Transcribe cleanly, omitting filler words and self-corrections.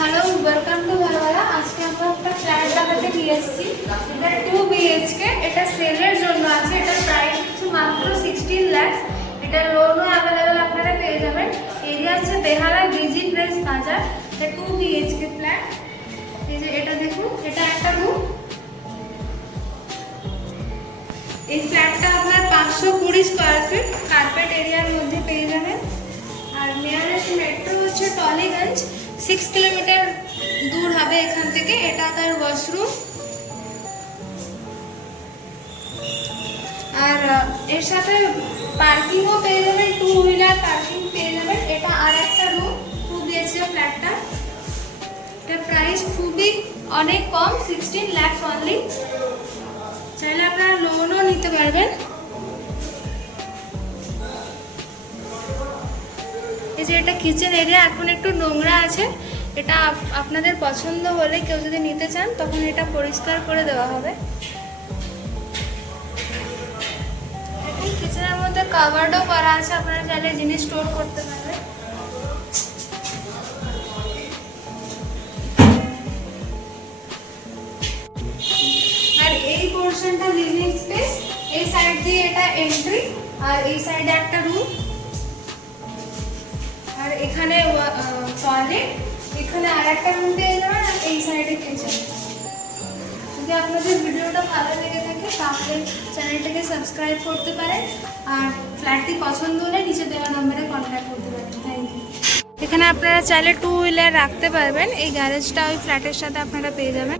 Hello, welcome to ভালোবালা। আজকে আমরা একটা ফ্ল্যাট দেখাতে নিয়ে এসেছি। এটা 2 BHK। এটা সেলের জন্য আছে। এটার প্রাইস হচ্ছে মাত্র 16 লাখ। এটা লোনও অ্যাভেলেবেল আপনারা পেয়ে যাবেন। এরিয়া হচ্ছে বেহালা ডিজি প্রেস বাজার। এটা 2 BHK ফ্ল্যাট। এই যে এটা দেখুন, এটা একটা রুম। এই ফ্ল্যাটটা আপনার 520 স্কয়ার ফিট কার্পেট এরিয়ার মধ্যে পেয়ে যাবেন। আর নিয়ারেস্ট মেট্রো হচ্ছে টলিগঞ্জ, 6 কিলোমিটার দূর হবে এখান থেকে। এটা তার ওয়াশরুম। আর এর সাথে পার্কিংও পেয়ে যাবেন, 2 হুইলার পার্কিং পেয়ে যাবেন। এটা আর একটা রুম, 2 BHK ফ্ল্যাটটা। এটার প্রাইস খুবই অনেক কম, 16 লাখ অনলি। চাইলে আপনারা লোনও নিতে পারবেন। এই যে এটা কিচেন এরিয়া, এখন একটু নোংরা আছে। এটা আপনাদের পছন্দ হলে কেউ যদি নিতে চান তখন এটা পরিষ্কার করে দেওয়া হবে। এই কিচেনের মধ্যে কাভার্ডও করা আছে, আপনারা চাইলে জিনিস স্টোর করতে পারবেন। আর এই পোর্শনটা লিভিং স্পেস। এই সাইড দিয়ে এটা এন্ট্রি, আর এই সাইডে একটা রুম। আর এখানে টয়লেট, এখানে আর একটা রুম পেয়ে যাবেন। আর এই সাইডে কিচেন। যদি আপনাদের ভিডিওটা ভালো লেগে থাকে তাহলে চ্যানেলটাকে সাবস্ক্রাইব করতে পারেন। আর ফ্ল্যাটটি পছন্দ হলে নিচে দেওয়া নম্বরে কন্ট্যাক্ট করতে পারেন। Thank you. এখানে আপনারা চাইলে 2 হুইলার রাখতে পারবেন। এই গ্যারেজটা ওই ফ্ল্যাটের সাথে আপনারা পেয়ে যাবেন।